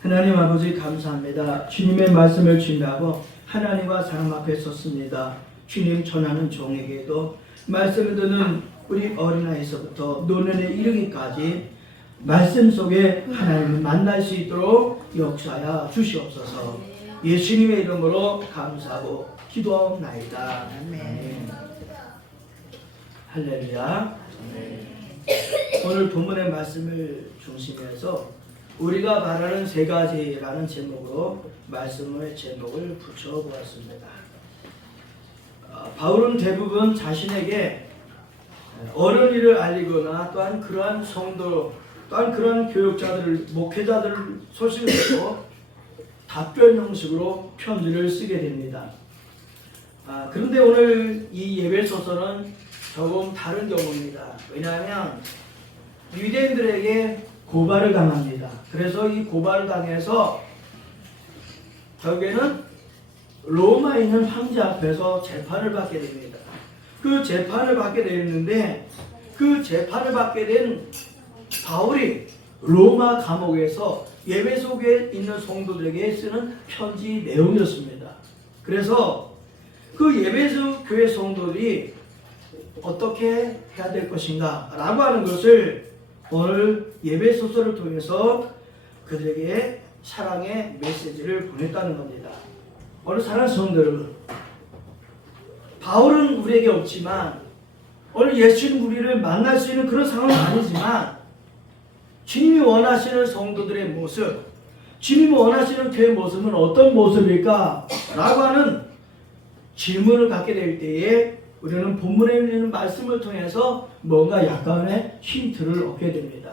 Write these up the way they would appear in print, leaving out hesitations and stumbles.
하나님 아버지 감사합니다. 주님의 말씀을 준비하고 하나님과 사람 앞에 섰습니다. 주님 전하는 종에게도 말씀을 듣는 우리 어린아이에서부터 노년에 이르기까지 말씀 속에 하나님을 만날 수 있도록 역사하여 주시옵소서. 예수님의 이름으로 감사하고 기도하옵나이다. 아멘. 할렐루야. 오늘 본문의 말씀을 중심해서 우리가 바라는 세 가지라는 제목으로 말씀의 제목을 붙여보았습니다. 바울은 대부분 자신에게 옳은 일을 알리거나 또한 그러한 성도 또한 그러한 교육자들을 목회자들을 소식을 듣고 답변 형식으로 편지를 쓰게 됩니다. 그런데 오늘 이 예배소서는 조금 다른 경우입니다. 왜냐하면 유대인들에게 고발을 당합니다. 그래서 이 고발을 당해서 결국에는 로마에 있는 황제 앞에서 재판을 받게 됩니다. 그 재판을 받게 되는데 그 재판을 받게 된 바울이 로마 감옥에서 예배소 교회에 있는 성도들에게 쓰는 편지 내용이었습니다. 그래서 그 예배소 교회 성도들이 어떻게 해야 될 것인가 라고 하는 것을 오늘 예배소서를 통해서 그들에게 사랑의 메시지를 보냈다는 겁니다. 오늘 사랑하는 성도 여러분, 바울은 우리에게 없지만 오늘 예수님 우리를 만날 수 있는 그런 상황은 아니지만 주님이 원하시는 성도들의 모습, 주님이 원하시는 교회의 모습은 어떤 모습일까? 라고 하는 질문을 갖게 될 때에 우리는 본문에 있는 말씀을 통해서 뭔가 약간의 힌트를 얻게 됩니다.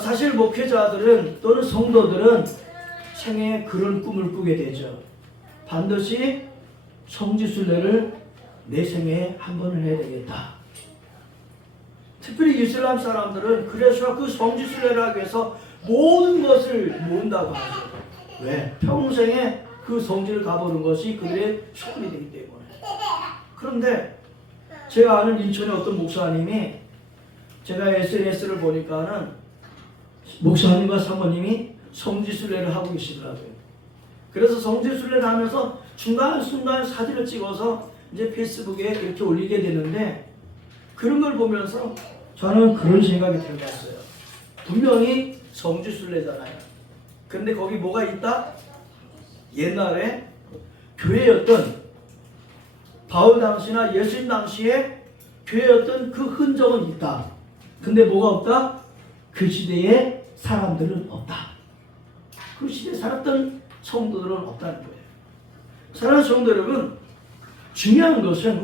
사실 목회자들은 또는 성도들은 생애에 그런 꿈을 꾸게 되죠. 반드시 성지순례를 내 생애에 한 번은 해야 되겠다. 특별히 이슬람 사람들은 그래서 그 성지순례를 하기 위해서 모든 것을 모은다고 하죠. 왜? 평생에 그 성지를 가보는 것이 그들의 소원이 되기 때문에. 그런데 제가 아는 인천의 어떤 목사님이 제가 SNS를 보니까는 목사님과 사모님이 성지순례를 하고 계시더라고요. 그래서 성지순례를 하면서 중간순간 사진을 찍어서 이제 페이스북에 이렇게 올리게 되는데 그런 걸 보면서 저는 그런 생각이 들었어요. 분명히 성지순례잖아요. 근데 거기 뭐가 있다? 옛날에 교회였던 바울 당시나 예수님 당시에 교회였던 그 흔적은 있다. 근데 뭐가 없다? 그 시대에 사람들은 없다. 그 시대에 살았던 성도들은 없다는 거예요. 사랑하는 성도 여러분, 중요한 것은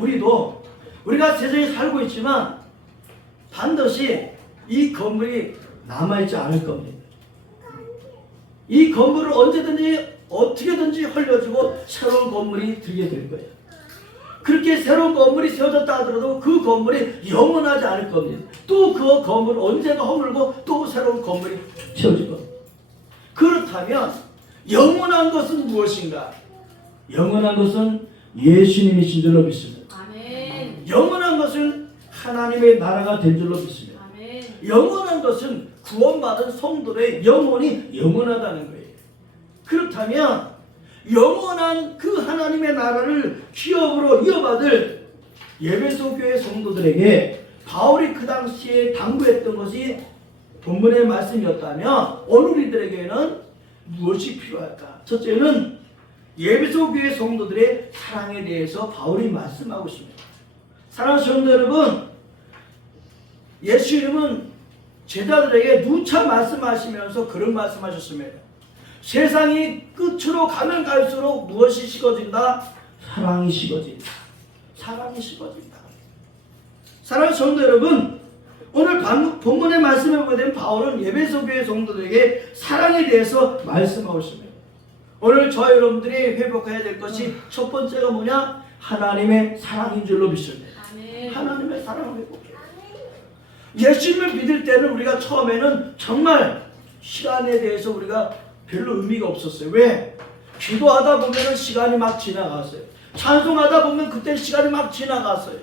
우리가 세상에 살고 있지만 반드시 이 건물이 남아있지 않을 겁니다. 이 건물을 언제든지 어떻게든지 헐려지고 새로운 건물이 들게 될 거예요. 그렇게 새로운 건물이 세워졌다 하더라도 그 건물이 영원하지 않을 겁니다. 또 그 건물 언제가 허물고 또 새로운 건물이 세워질 겁니다. 그렇다면 영원한 것은 무엇인가? 영원한 것은 예수님이신 줄로 믿습니다. 아멘. 영원한 것은 하나님의 나라가 된 줄로 믿습니다. 아멘. 영원한 것은 구원받은 성도의 영혼이 영원하다는 거예요. 그렇다면 영원한 그 하나님의 나라를 기업으로 이어받을 예배소 교회 성도들에게 바울이 그 당시에 당부했던 것이 본문의 말씀이었다면 오늘 우리들에게는 무엇이 필요할까? 첫째는 예배소 교회 성도들의 사랑에 대해서 바울이 말씀하고 있습니다. 사랑하는 성도 여러분, 예수님은 제자들에게 누차 말씀하시면서 그런 말씀하셨습니다. 세상이 끝으로 가면 갈수록 무엇이 식어진다? 사랑이 식어진다. 사랑이 식어진다. 사랑하는 성도 여러분, 오늘 본문의 말씀에 보게 되면 바울은 예배소 교회 성도들에게 사랑에 대해서 말씀하고 있습니다. 오늘 저와 여러분들이 회복해야 될 것이 첫 번째가 뭐냐? 하나님의 사랑인 줄로 믿습니다. 아멘. 하나님의 사랑을 회복해요. 예수님을 믿을 때는 우리가 처음에는 정말 시간에 대해서 우리가 별로 의미가 없었어요. 왜? 기도하다 보면 시간이 막 지나갔어요. 찬송하다 보면 그때 시간이 막 지나갔어요.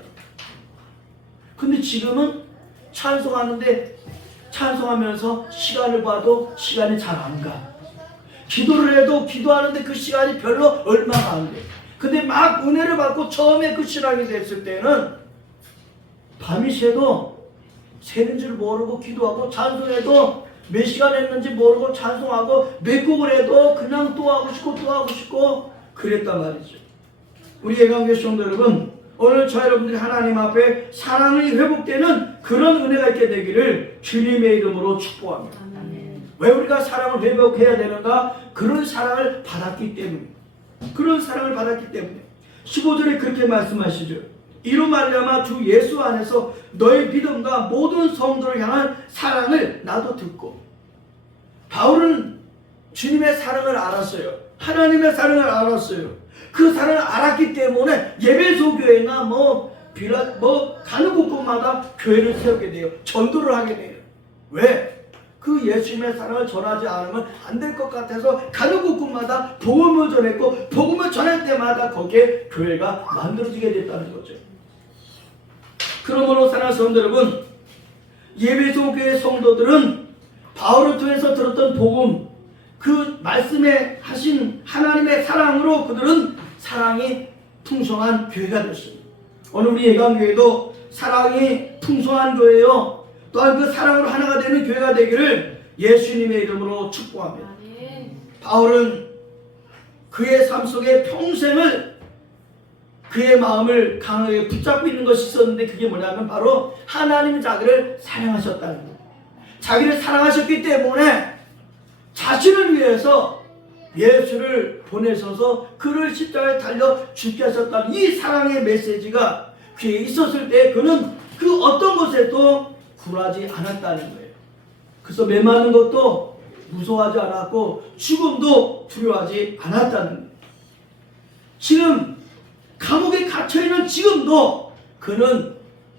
근데 지금은 찬송하는데 찬송하면서 시간을 봐도 시간이 잘 안 가. 기도를 해도 기도하는데 그 시간이 별로 얼마가 안 돼. 근데 막 은혜를 받고 처음에 그 신앙이 됐을 때는 밤이 새도 새는 줄 모르고 기도하고 찬송해도 몇 시간 했는지 모르고 찬송하고 몇 곡을 해도 그냥 또 하고 싶고 또 하고 싶고 그랬단 말이죠. 우리 예강교회 성도 여러분, 오늘 저 여러분들이 하나님 앞에 사랑이 회복되는 그런 은혜가 있게 되기를 주님의 이름으로 축복합니다. 왜 우리가 사랑을 회복해야 되는가? 그런 사랑을 받았기 때문에. 그런 사랑을 받았기 때문에 15절에 그렇게 말씀하시죠. 이로 말미암아 주 예수 안에서 너의 믿음과 모든 성도를 향한 사랑을 나도 듣고. 바울은 주님의 사랑을 알았어요. 하나님의 사랑을 알았어요. 그 사랑을 알았기 때문에 예배소 교회나 가는 곳곳마다 교회를 세우게 돼요. 전도를 하게 돼요. 왜? 그 예수님의 사랑을 전하지 않으면 안 될 것 같아서 가는 곳곳마다 복음을 전했고, 복음을 전할 때마다 거기에 교회가 만들어지게 됐다는 거죠. 그러므로 사랑하는 성도 여러분, 예배소 교회 성도들은 바울을 통해서 들었던 복음, 그 말씀에 하신 하나님의 사랑으로 그들은 사랑이 풍성한 교회가 됐습니다. 오늘 우리 예강교회도 사랑이 풍성한 교회요, 또한 그 사랑으로 하나가 되는 교회가 되기를 예수님의 이름으로 축복합니다. 바울은 그의 삶 속에 평생을 그의 마음을 강하게 붙잡고 있는 것이 있었는데, 그게 뭐냐면 바로 하나님 자기를 사랑하셨다는 거예요. 자기를 사랑하셨기 때문에 자신을 위해서 예수를 보내셔서 그를 십자가에 달려 죽게 하셨다는 이 사랑의 메시지가 그에 있었을 때 그는 그 어떤 것에도 굴하지 않았다는 거예요. 그래서 매맞는 것도 무서워하지 않았고 죽음도 두려워하지 않았다는 거예요. 지금 감옥에 갇혀있는 지금도 그는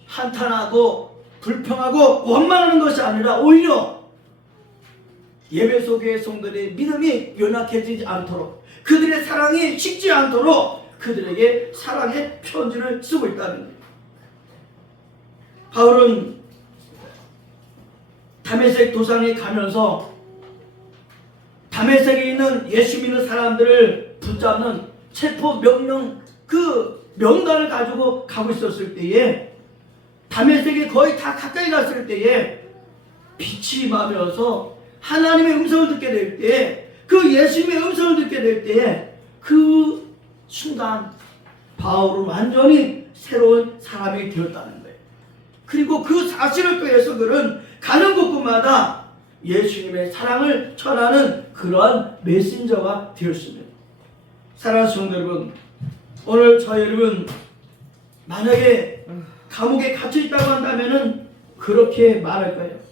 한탄하고 불평하고 원망하는 것이 아니라 오히려 예배소 교회 성도들의 믿음이 연약해지지 않도록, 그들의 사랑이 식지 않도록 그들에게 사랑의 편지를 쓰고 있다는 거예요. 바울은 다메섹 도상에 가면서 다메섹에 있는 예수 믿는 사람들을 붙잡는 체포 명령, 그 명단을 가지고 가고 있었을 때에, 다메섹에 거의 다 가까이 갔을 때에 빛이 임하면서 하나님의 음성을 듣게 될 때, 그 예수님의 음성을 듣게 될 때, 그 순간 바울은 완전히 새로운 사람이 되었다는 거예요. 그리고 그 사실을 통해서 그는 가는 곳곳마다 예수님의 사랑을 전하는 그러한 메신저가 되었습니다. 사랑하는 성도 여러분, 오늘 저희 여러분 만약에 감옥에 갇혀 있다고 한다면은 그렇게 말할 거예요.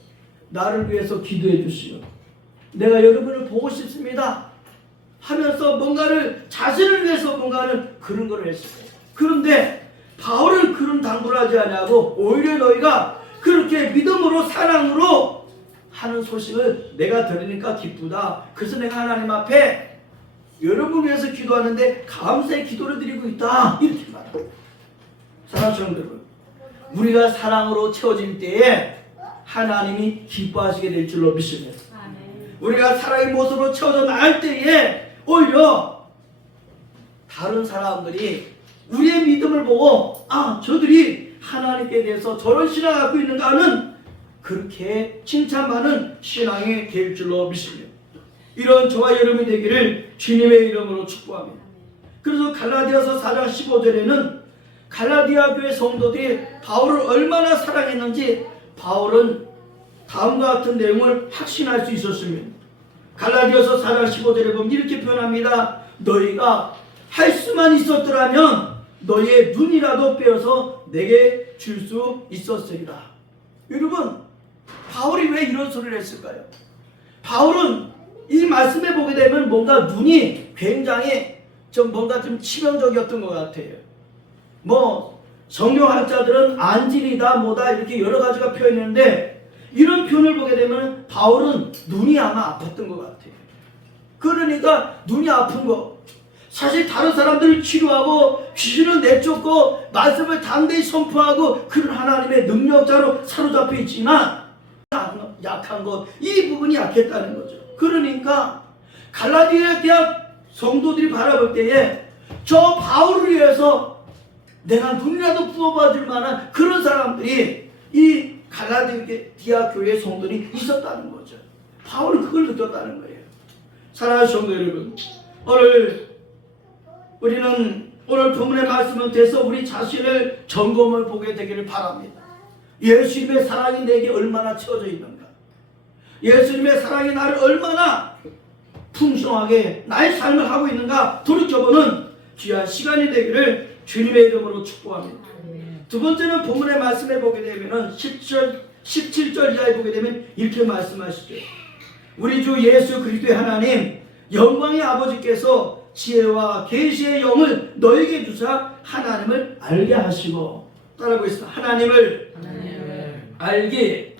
나를 위해서 기도해 주시오. 내가 여러분을 보고 싶습니다 하면서 뭔가를, 자신을 위해서 뭔가를 그런 걸 했을 거예요. 그런데 바울은 그런 당부를 하지 않냐고, 오히려 너희가 그렇게 믿음으로 사랑으로 하는 소식을 내가 들으니까 기쁘다. 그래서 내가 하나님 앞에 여러분을 위해서 기도하는데 감사의 기도를 드리고 있다, 이렇게 말합니다. 사랑하는 성도 여러분, 우리가 사랑으로 채워질 때에 하나님이 기뻐하시게 될 줄로 믿습니다. 우리가 사랑의 모습으로 채워져 나갈 때에 오히려 다른 사람들이 우리의 믿음을 보고, 아, 저들이 하나님께 대해서 저런 신앙을 갖고 있는가 하는, 그렇게 칭찬받는 신앙이 될 줄로 믿습니다. 이런 저와 여러분이 되기를 주님의 이름으로 축복합니다. 그래서 갈라디아서 4장 15절에는 갈라디아 교회 성도들이 바울을 얼마나 사랑했는지 바울은 다음과 같은 내용을 확신할 수 있었습니다. 갈라디아서 4장 15절에 보면 이렇게 표현합니다. 너희가 할 수만 있었더라면 너희의 눈이라도 빼어서 내게 줄 수 있었으리라. 여러분, 바울이 왜 이런 소리를 했을까요? 바울은 이 말씀에 보게 되면 뭔가 눈이 굉장히 뭔가 좀 치명적이었던 것 같아요. 성경학자들은 안진이다 뭐다 이렇게 여러 가지가 표현했는데, 이런 표현을 보게 되면 바울은 눈이 아마 아팠던 것 같아요. 그러니까 눈이 아픈 거, 사실 다른 사람들을 치료하고 귀신을 내쫓고 말씀을 담대히 선포하고 그런 하나님의 능력자로 사로잡혀 있지만 약한 것, 이 부분이 약했다는 거죠. 그러니까 갈라디아 대학 성도들이 바라볼 때에 저 바울을 위해서 내가 눈이라도 부어봐줄 만한 그런 사람들이 이 갈라디아 교회 성도들이 있었다는 거죠. 바울은 그걸 느꼈다는 거예요. 사랑하는 성도 여러분, 우리는 오늘 본문의 말씀을 통해서 우리 자신을 점검을 보게 되기를 바랍니다. 예수님의 사랑이 내게 얼마나 채워져 있는가? 예수님의 사랑이 나를 얼마나 풍성하게 나의 삶을 하고 있는가 돌이켜보는 귀한 시간이 되기를 주님의 이름으로 축복합니다. 두 번째는 본문의 말씀에 보게 되면 17절 이하에 보게 되면 이렇게 말씀하시죠. 우리 주 예수 그리스도의 하나님 영광의 아버지께서 지혜와 계시의 영을 너에게 주사 하나님을 알게 하시고, 따라하고 있습니다. 하나님을 알게.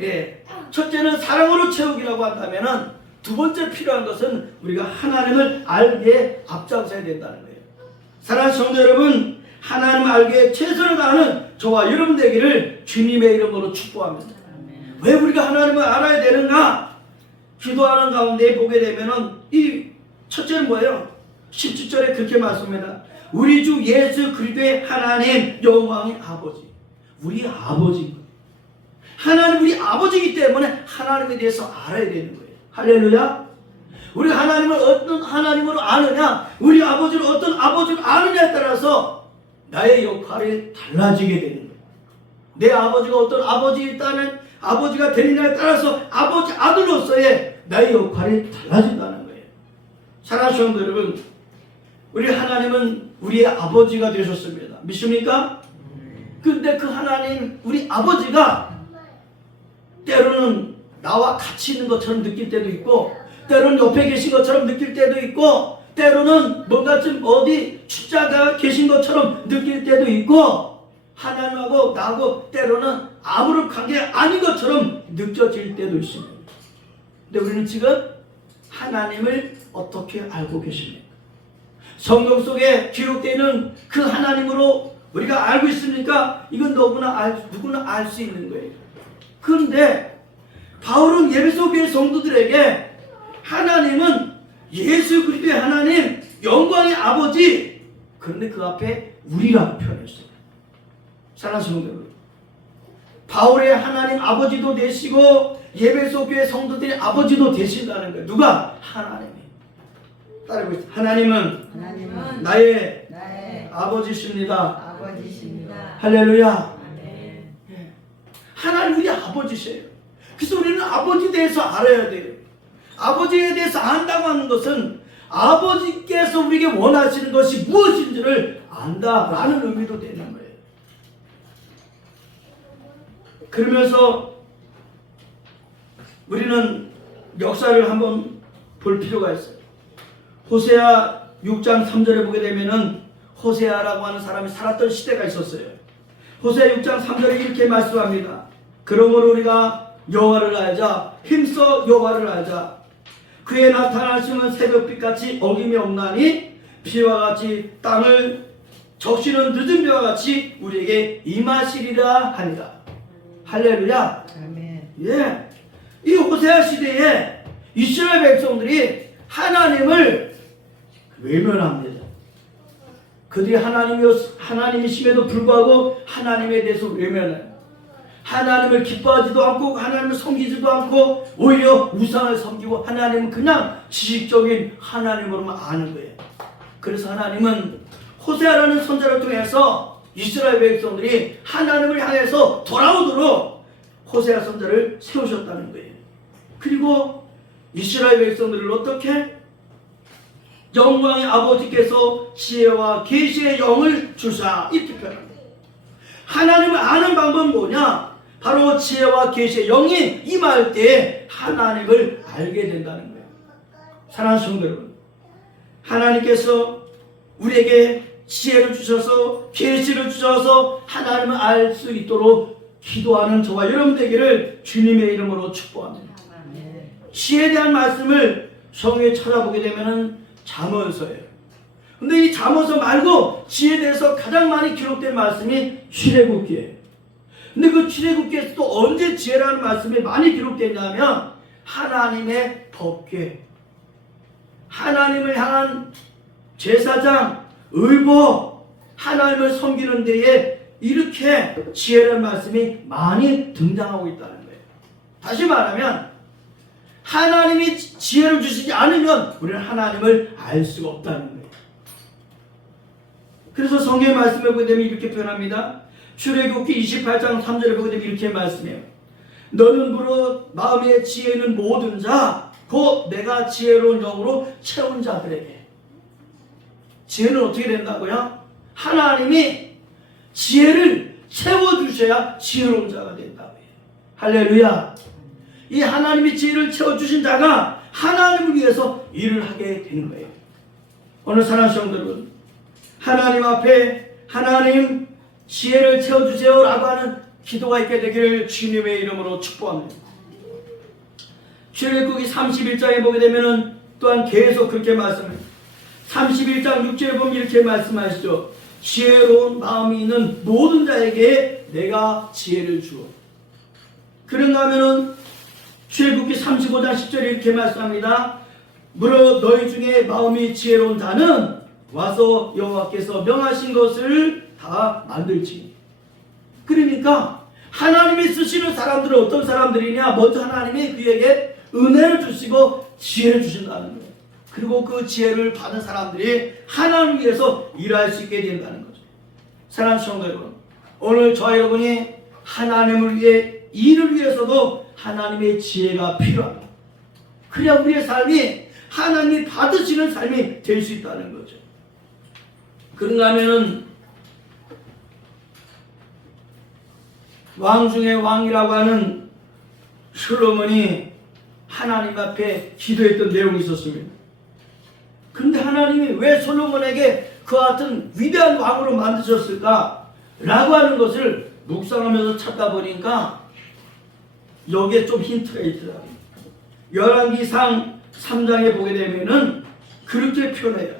예. 첫째는 사랑으로 채우기라고 한다면은 두 번째 필요한 것은 우리가 하나님을 알게 앞장서야 된다는 거예요. 사랑하는 성도 여러분, 하나님을 알게 최선을 다하는 저와 여러분 되기를 주님의 이름으로 축복합니다. 왜 우리가 하나님을 알아야 되는가? 기도하는 가운데 보게 되면은 이 첫째는 뭐예요? 17절에 그렇게 말씀합니다. 우리 주 예수 그리스도의 하나님 영광의 아버지. 우리 아버지. 하나님 우리 아버지이기 때문에 하나님에 대해서 알아야 되는 거예요. 할렐루야. 우리 하나님을 어떤 하나님으로 아느냐, 우리 아버지를 어떤 아버지로 아느냐에 따라서 나의 역할이 달라지게 되는 거예요. 내 아버지가 어떤 아버지가 되느냐에 따라서 아버지 아들로서의 나의 역할이 달라진다는 거예요. 사랑하는 성도 여러분, 우리 하나님은 우리의 아버지가 되셨습니다. 믿습니까? 근데 그 하나님 우리 아버지가 때로는 나와 같이 있는 것처럼 느낄 때도 있고, 때로는 옆에 계신 것처럼 느낄 때도 있고, 때로는 뭔가 좀 어디 출자가 계신 것처럼 느낄 때도 있고, 하나님하고 나하고 때로는 아무런 관계가 아닌 것처럼 느껴질 때도 있습니다. 근데 우리는 지금 하나님을 어떻게 알고 계십니까? 성경 속에 기록되는 그 하나님으로 우리가 알고 있습니까? 이건 누구나 알 수 있는 거예요. 그런데 바울은 에베소 교회 성도들에게 하나님은 예수 그리스도의 하나님 영광의 아버지, 그런데 그 앞에 우리라고 표현했어요. 사랑하는 성도 여러분, 바울의 하나님 아버지도 되시고 에베소 교회 성도들의 아버지도 되신다는 거예요. 누가? 하나님이. 따르고 있어요. 하나님은 나의 아버지십니다. 할렐루야. 하나님 우리 아버지세요. 그래서 우리는 아버지에 대해서 알아야 돼요. 아버지에 대해서 안다고 하는 것은 아버지께서 우리에게 원하시는 것이 무엇인지를 안다라는 의미도 되는 거예요. 그러면서 우리는 역사를 한번 볼 필요가 있어요. 호세아 6장 3절에 보게 되면은 호세아라고 하는 사람이 살았던 시대가 있었어요. 호세아 6장 3절에 이렇게 말씀합니다. 그러므로 우리가 여호와를 알자, 힘써 여호와를 알자. 그의 나타나심은 새벽빛같이 어김이 없나니 비와 같이 땅을 적시는 늦은 비와 같이 우리에게 임하시리라 하니라. 할렐루야. 아멘. 예. 이 호세아 시대에 이스라엘 백성들이 하나님을 외면합니다. 그들이 하나님이심에도 불구하고 하나님에 대해서 외면해요. 하나님을 기뻐하지도 않고 하나님을 섬기지도 않고 오히려 우상을 섬기고 하나님은 그냥 지식적인 하나님으로만 아는 거예요. 그래서 하나님은 호세아라는 선지자를 통해서 이스라엘 백성들이 하나님을 향해서 돌아오도록 호세아 선지자를 세우셨다는 거예요. 그리고 이스라엘 백성들을 어떻게? 영광의 아버지께서 지혜와 계시의 영을 주사, 이렇게 표현합니다. 하나님을 아는 방법은 뭐냐? 바로 지혜와 계시의 영이 임할 때 하나님을 알게 된다는 거예요. 사랑하는 성도 여러분, 하나님께서 우리에게 지혜를 주셔서 계시를 주셔서 하나님을 알 수 있도록 기도하는 저와 여러분 되기를 주님의 이름으로 축복합니다. 지혜에 대한 말씀을 성경에 찾아보게 되면은 잠언서예요. 근데 이 잠언서 말고 지혜에 대해서 가장 많이 기록된 말씀이 출애굽기예요. 근데 그 출애굽기에서도 언제 지혜라는 말씀이 많이 기록됐냐면 하나님의 법궤, 하나님을 향한 제사장, 의복, 하나님을 섬기는 데에 이렇게 지혜라는 말씀이 많이 등장하고 있다는 거예요. 다시 말하면 하나님이 지혜를 주시지 않으면 우리는 하나님을 알 수가 없다는 거예요. 그래서 성경의 말씀을 보게 되면 이렇게 표현합니다. 출애굽기 28장 3절에 보게 되면 이렇게 말씀해요. 너는 무릇 마음의 지혜는 모든 자 곧 내가 지혜로운 영으로 채운 자들에게. 지혜는 어떻게 된다고요? 하나님이 지혜를 채워주셔야 지혜로운 자가 된다고요. 할렐루야. 이 하나님이 지혜를 채워주신 자가 하나님을 위해서 일을 하게 되는 거예요. 오늘 사랑하는 성도들, 하나님 앞에 하나님 지혜를 채워주세요 라고 하는 기도가 있게 되기를 주님의 이름으로 축복합니다. 출애굽기 31장에 보게 되면 또한 계속 그렇게 말씀해요. 31장 6절에 보면 이렇게 말씀하시죠. 지혜로운 마음이 있는 모든 자에게 내가 지혜를 주어. 그런가 하면은 출애굽기 35장 10절에 이렇게 말씀합니다. 무릇 너희 중에 마음이 지혜로운 자는 와서 여호와께서 명하신 것을 다 만들지. 그러니까 하나님이 쓰시는 사람들은 어떤 사람들이냐? 먼저 하나님이 그에게 은혜를 주시고 지혜를 주신다는 거예요. 그리고 그 지혜를 받은 사람들이 하나님을 위해서 일할 수 있게 된다는 거죠. 사랑하는 성도 여러분, 오늘 저와 여러분이 하나님을 위해 일을 위해서도 하나님의 지혜가 필요합니다. 그래야 우리의 삶이 하나님이 받으시는 삶이 될 수 있다는 거죠. 그런가 하면은 왕 중에 왕이라고 하는 솔로몬이 하나님 앞에 기도했던 내용이 있었습니다. 그런데 하나님이 왜 솔로몬에게 그와 같은 위대한 왕으로 만드셨을까? 라고 하는 것을 묵상하면서 찾다 보니까 여기에 좀 힌트가 있더라고요. 열왕기상 3장에 보게 되면은 그렇게 표현해요.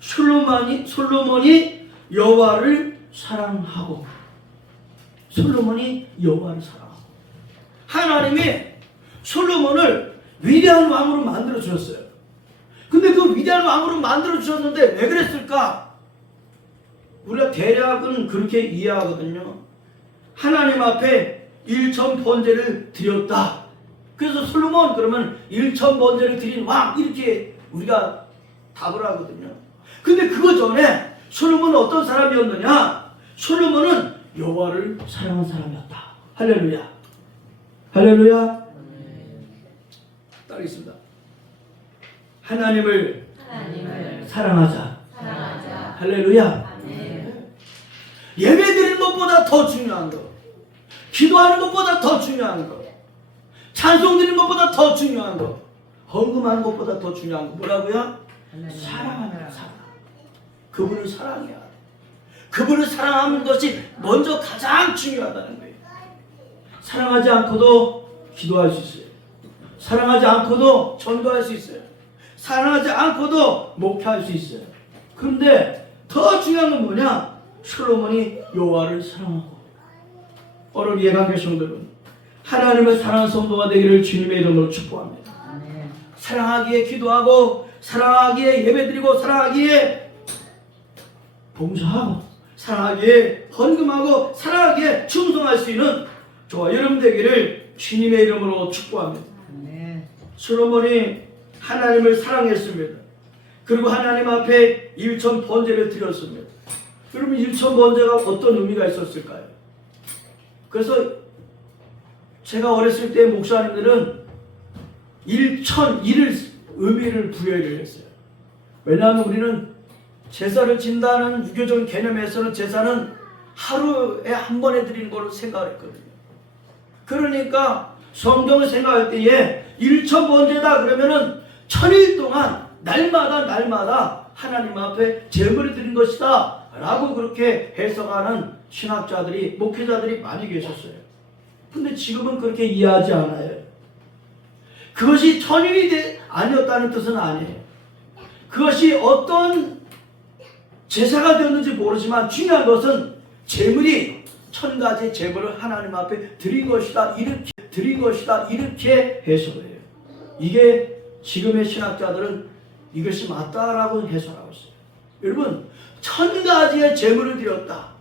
솔로몬이 여호와를 사랑하고, 솔로몬이 여호와를 사랑하고. 하나님이 솔로몬을 위대한 왕으로 만들어 주셨어요. 근데 그 위대한 왕으로 만들어 주셨는데 왜 그랬을까? 우리가 대략은 그렇게 이해하거든요. 하나님 앞에 1천 번제를 드렸다. 그래서 솔로몬 그러면 1천 번제를 드린 왕, 이렇게 우리가 답을 하거든요. 근데 그거 전에 솔로몬은 어떤 사람이었느냐? 솔로몬은 여호와를 사랑한 사람이었다. 할렐루야. 할렐루야. 따르겠습니다. 하나님을 사랑하자. 할렐루야. 예배 드리는 것보다 더 중요한 것, 기도하는 것보다 더 중요한 것, 찬송 드리는 것보다 더 중요한 것, 헌금하는 것보다 더 중요한 것 뭐라고요? 사랑하는 사랑. 그분을 사랑해야 돼. 그분을 사랑하는 것이 먼저 가장 중요하다는 거예요. 사랑하지 않고도 기도할 수 있어요. 사랑하지 않고도 전도할 수 있어요. 사랑하지 않고도 목회할 수 있어요. 그런데 더 중요한 건 뭐냐? 솔로몬이 여호와를 사랑하고. 오늘 예감교 성도는 하나님을 사랑하는 성도가 되기를 주님의 이름으로 축복합니다. 사랑하기에 기도하고, 사랑하기에 예배드리고, 사랑하기에 봉사하고, 사랑하기에 헌금하고, 사랑하기에 충성할 수 있는 저와 여러분 되기를 주님의 이름으로 축복합니다. 솔로몬이 하나님을 사랑했습니다. 그리고 하나님 앞에 1천 번제를 드렸습니다. 그러면 1천 번제가 어떤 의미가 있었을까요? 그래서 제가 어렸을 때 목사님들은 1,001을 의미를 부여를 했어요. 왜냐하면 우리는 제사를 진다는 유교적인 개념에서는 제사는 하루에 한 번에 드리는 걸로 생각을 했거든요. 그러니까 성경을 생각할 때에 1천 번제다 그러면은 1000일 동안 날마다 하나님 앞에 제물을 드린 것이다 라고 그렇게 해석하는 신학자들이, 목회자들이 많이 계셨어요. 근데 지금은 그렇게 이해하지 않아요. 그것이 1000일이 아니었다는 뜻은 아니에요. 그것이 어떤 제사가 되었는지 모르지만 중요한 것은 제물이 1000가지 제물을 하나님 앞에 드린 것이다. 이렇게 해석해요. 이게 지금의 신학자들은 이것이 맞다라고 해석하고 있어요. 여러분, 1000가지의 제물을 드렸다.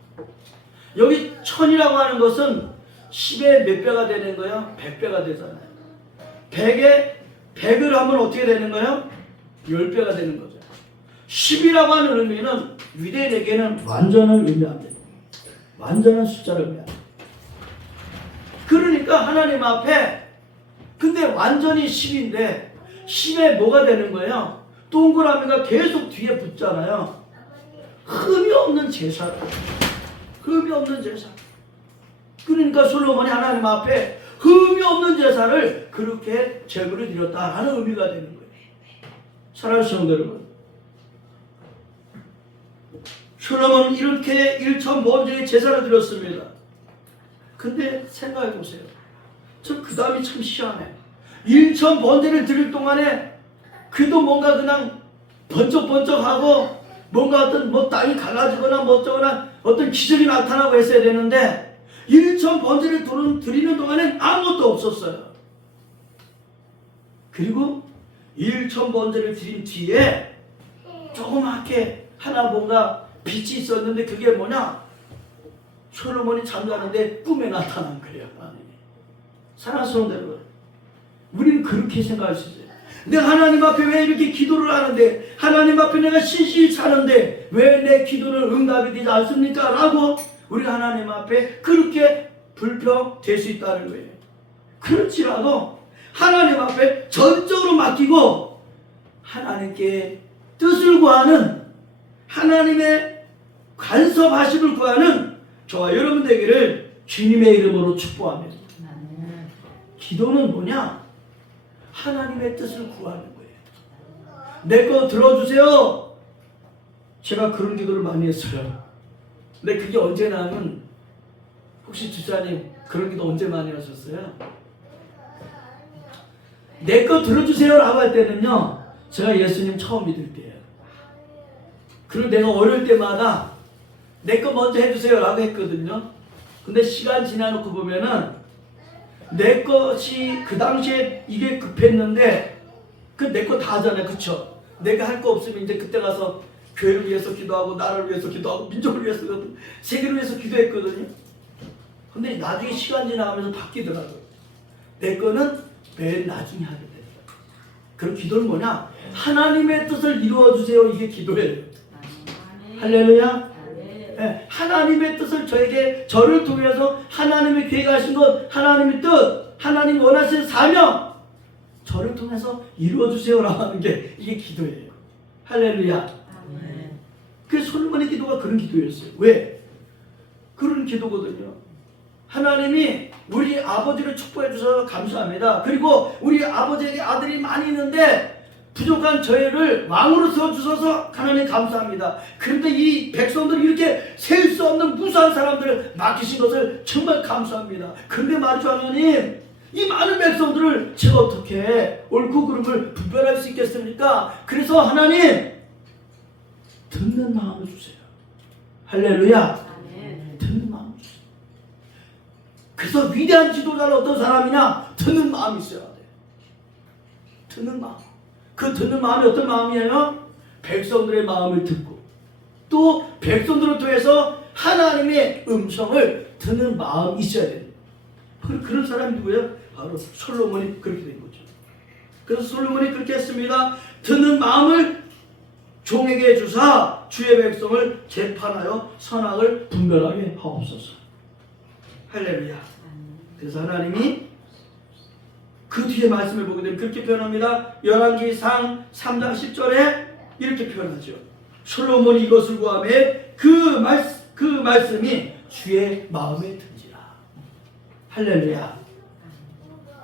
여기 1000이라고 하는 것은 10의 몇 배가 되는 거예요? 100배가 되잖아요. 100에 100을 하면 어떻게 되는 거예요? 10배가 되는 거죠. 10이라고 하는 의미는 유대인에게는 완전을 의미합니다. 완전한 숫자를 의미합니다. 그러니까 하나님 앞에 근데 완전히 10인데 10에 뭐가 되는 거예요? 동그라미가 계속 뒤에 붙잖아요. 흠이 없는 제사. 흠이 없는 제사. 그러니까 솔로몬이 하나님 앞에 흠이 없는 제사를 그렇게 제물을 드렸다라는 의미가 되는 거예요. 사랑하는 성도 여러분, 솔로몬은 이렇게 1000번제의 제사를 드렸습니다. 근데 생각해 보세요. 저 그 다음이 참 희한해. 1000번제를 드릴 동안에 그도 뭔가 그냥 번쩍번쩍하고 뭔가 어떤 뭐 땅이 갈라지거나 뭐 어쩌거나 어떤 기적이 나타나고 했어야 되는데 1000번제를 드리는 동안엔 아무것도 없었어요. 그리고 1000번제를 드린 뒤에 조그맣게 하나 뭔가 빛이 있었는데 그게 뭐냐? 솔로몬이 잠자는데 꿈에 나타난 거예요. 사랑하는 성도 여러분, 우리는 그렇게 생각할 수 있어요. 내가 하나님 앞에 왜 이렇게 기도를 하는데, 하나님 앞에 내가 신실히 사는데 왜 내 기도는 응답이 되지 않습니까? 라고 우리가 하나님 앞에 그렇게 불평될 수 있다는 거예요. 그렇지라도 하나님 앞에 전적으로 맡기고 하나님께 뜻을 구하는, 하나님의 간섭하심을 구하는 저와 여러분 되기를 주님의 이름으로 축복합니다. 기도는 뭐냐? 하나님의 뜻을 구하는 거예요. 내 거 들어주세요. 제가 그런 기도를 많이 했어요. 근데 그게 언제나 하면, 혹시 집사님 그런 기도 언제 많이 하셨어요? 내 거 들어주세요 라고 할 때는요, 제가 예수님 처음 믿을 때예요. 그리고 내가 어릴 때마다 내 거 먼저 해주세요 라고 했거든요. 근데 시간 지나놓고 보면은 내 것이 그 당시에 이게 급했는데 그 내 거 다 하잖아요. 그쵸? 내가 할 거 없으면 이제 그때 가서 교회를 위해서 기도하고 나를 위해서 기도하고 민족을 위해서 세계를 위해서 기도했거든요. 근데 나중에 시간 지나가면서 바뀌더라고요. 내 거는 맨 나중에 하게 돼요. 그럼 기도는 뭐냐? 하나님의 뜻을 이루어주세요. 이게 기도예요. 할렐루야. 네, 하나님의 뜻을 저를 통해서 하나님의 계획하신 것, 하나님의 뜻, 하나님이 원하시는 사명, 저를 통해서 이루어주세요라고 하는 게 이게 기도예요. 할렐루야. 그 솔로몬의 기도가 그런 기도였어요. 왜? 그런 기도거든요. 하나님이 우리 아버지를 축복해 주셔서 감사합니다. 그리고 우리 아버지에게 아들이 많이 있는데 부족한 저희를 왕으로 세워주셔서 하나님 감사합니다. 그런데 이 백성들이 이렇게 셀 수 없는 무수한 사람들을 맡기신 것을 정말 감사합니다. 그런데 말이죠, 하나님, 이 많은 백성들을 제가 어떻게 옳고 그름을 분별할 수 있겠습니까? 그래서 하나님, 듣는 마음을 주세요. 할렐루야. 듣는 마음을 주세요. 그래서 위대한 지도자는 어떤 사람이냐? 듣는 마음이 있어야 돼. 듣는 마음. 그 듣는 마음이 어떤 마음이에요? 백성들의 마음을 듣고 또 백성들을 통해서 하나님의 음성을 듣는 마음이 있어야 됩니다. 그런 사람이 누구예요? 바로 솔로몬이 그렇게 된 거죠. 그래서 솔로몬이 그렇게 했습니다. 듣는 마음을 종에게 주사 주의 백성을 재판하여 선악을 분별하게 하옵소서. 할렐루야. 그래서 하나님이 그 뒤에 말씀을 보게 되면 그렇게 표현합니다. 열왕기상 3장 10절에 이렇게 표현하죠. 솔로몬이 이것을 구하매 그 말씀이 주의 마음에 든지라. 할렐루야.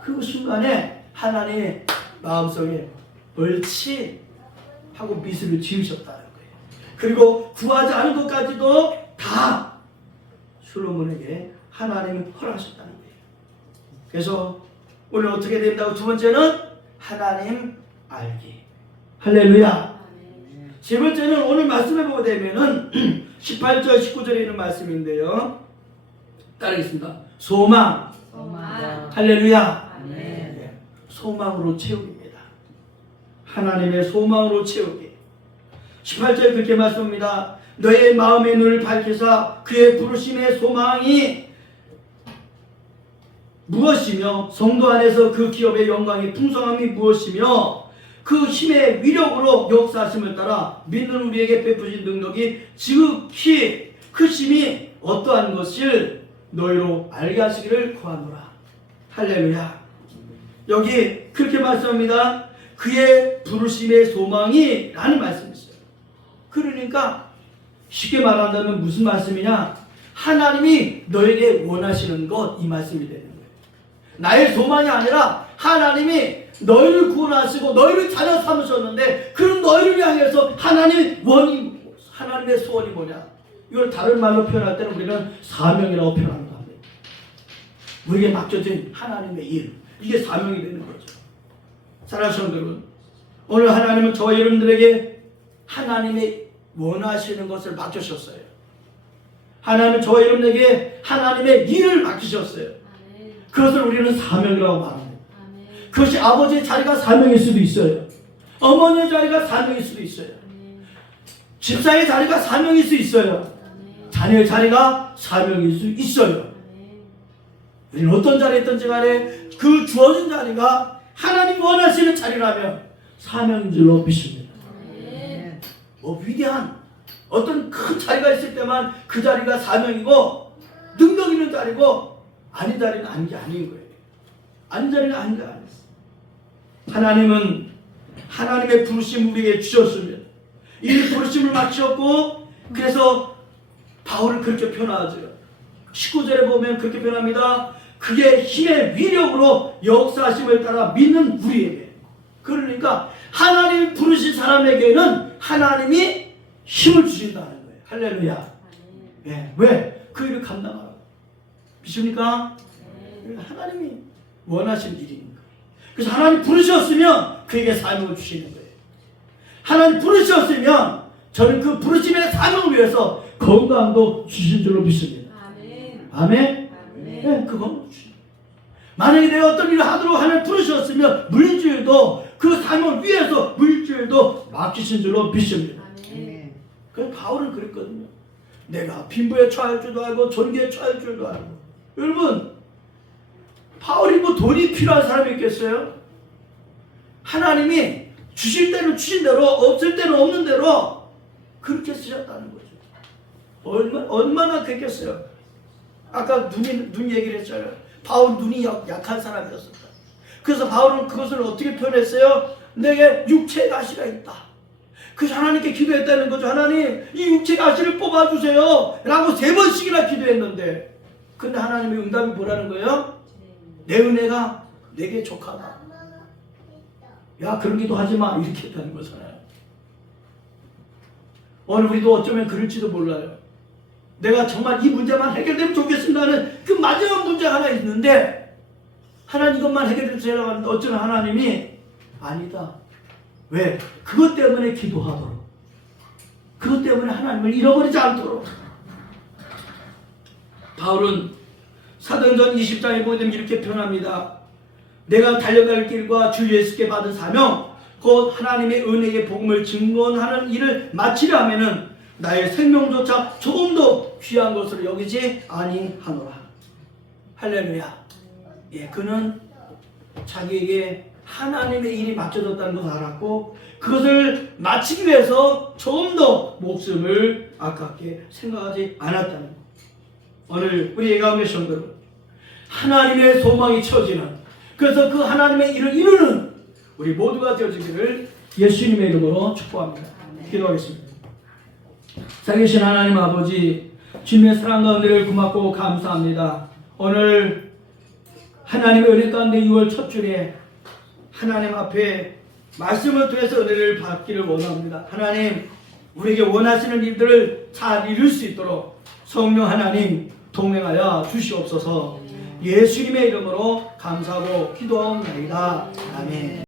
그 순간에 하나님의 마음속에 옳지 하고 미소를 지으셨다는 거예요. 그리고 구하지 않은 것까지도 다 솔로몬에게 하나님이 허락하셨다는 거예요. 그래서 오늘 어떻게 된다고? 두 번째는 하나님 알기. 할렐루야. 세 번째는 오늘 말씀해 보게 되면은 18절 19절에 있는 말씀인데요. 따르겠습니다. 소망. 소망. 할렐루야. 아멘. 네. 소망으로 채우기입니다. 하나님의 소망으로 채우기. 18절 그렇게 말씀합니다. 너의 마음의 눈을 밝히사 그의 부르심의 소망이 무엇이며 성도 안에서 그 기업의 영광의 풍성함이 무엇이며 그 힘의 위력으로 역사하심을 따라 믿는 우리에게 베푸신 능력이 지극히 크심이 어떠한 것을 너희로 알게 하시기를 구하노라. 할렐루야. 여기 그렇게 말씀합니다. 그의 부르심의 소망이 라는 말씀이 있어요. 그러니까 쉽게 말한다면 무슨 말씀이냐? 하나님이 너에게 원하시는 것, 이 말씀이 되는 거예요. 나의 소망이 아니라 하나님이 너희를 구원하시고 너희를 자녀 삼으셨는데 그런 너희를 향해서 하나님의 소원이 뭐냐? 이걸 다른 말로 표현할 때는 우리는 사명이라고 표현합니다. 우리에게 맡겨진 하나님의 일, 이게 사명이 되는 거죠. 사랑하는 여러분, 오늘 하나님은 저와 여러분들에게 하나님의 원하시는 것을 맡기셨어요. 하나님은 저와 여러분에게 하나님의 일을 맡기셨어요. 그것을 우리는 사명이라고 말합니다. 그것이 아버지의 자리가 사명일 수도 있어요. 어머니의 자리가 사명일 수도 있어요. 집사의 자리가 사명일 수 있어요. 자녀의 자리가 사명일 수 있어요. 우리는 어떤 자리에 있든지 간에 그 주어진 자리가 하나님 원하시는 자리라면 사명인 줄로 믿습니다. 위대한 어떤 큰 자리가 있을 때만 그 자리가 사명이고 능력 있는 자리고 아닌 자리는 아닌 게 아닌 거예요. 아닌 자리는 아닌 게 아니에요. 하나님은 하나님의 부르심 우리에게 주셨으면 이 부르심을 마치었고 그래서 바울을 그렇게 표현하죠. 19절에 보면 그렇게 표현합니다. 그의 힘의 위력으로 역사하심을 따라 믿는 우리에게. 그러니까 하나님 부르신 사람에게는 하나님이 힘을 주신다는 거예요. 할렐루야. 네. 왜? 그 일을 감당하라고. 믿습니까? 하나님이 원하시는 일이니까. 그래서 하나님 부르셨으면 그에게 사명을 주시는 거예요. 하나님 부르셨으면 저는 그 부르심의 사명을 위해서 건강도 주신 줄로 믿습니다. 아멘. 아멘? 네, 그건 주신. 만약에 내가 어떤 일을 하도록 하나님 부르셨으면 물질도 그 사명을 위해서 물질도 맡기신 줄로 믿습니다. 아멘. 그래서 바울은 그랬거든요. 내가 빈부에 처할 줄도 알고 존귀에 처할 줄도 알고. 여러분, 바울이 뭐 돈이 필요한 사람이 있겠어요? 하나님이 주실 때는 주신 대로 없을 때는 없는 대로 그렇게 쓰셨다는 거죠. 얼마나 그랬겠어요? 아까 눈 얘기를 했잖아요. 바울 눈이 약한 사람이었었다. 그래서 바울은 그것을 어떻게 표현했어요? 내게 육체 가시가 있다. 그래서 하나님께 기도했다는 거죠. 하나님, 이 육체 가시를 뽑아주세요 라고 3번씩이나 기도했는데 근데 하나님의 응답이 뭐라는 거예요? 내 은혜가 내게 족하다. 야, 그런 기도 하지 마. 이렇게 했다는 거잖아요. 오늘 우리도 어쩌면 그럴지도 몰라요. 내가 정말 이 문제만 해결되면 좋겠습니다 하는 그 마지막 문제가 하나 있는데 하나님 이것만 해결해 주세요 하는데 어쩌면 하나님이 아니다. 왜? 그것 때문에 기도하도록. 그것 때문에 하나님을 잃어버리지 않도록. 바울은 사도행전 20장에 보게 되면 이렇게 표현합니다. 내가 달려갈 길과 주 예수께 받은 사명 곧 하나님의 은혜의 복음을 증거하는 일을 마치려 하면은 나의 생명조차 조금도 귀한 것으로 여기지 아니하노라. 할렐루야. 예, 그는 자기에게 하나님의 일이 맡겨졌다는 것을 알았고 그것을 마치기 위해서 조금도 목숨을 아깝게 생각하지 않았다는 것. 오늘 우리 가운데 성도들 하나님의 소망이 처지는 그래서 그 하나님의 일을 이루는 우리 모두가 되어지기를 예수님의 이름으로 축복합니다. 기도하겠습니다. 살아계신 하나님 아버지 주님의 사랑 가운데를 고맙고 감사합니다. 오늘 하나님의 은혜 가운데 6월 첫 주에 하나님 앞에 말씀을 통해서 은혜를 받기를 원합니다. 하나님 우리에게 원하시는 일들을 잘 이룰 수 있도록 성령 하나님 동행하여 주시옵소서. 예수님의 이름으로 감사하고 기도하옵나이다. 아멘.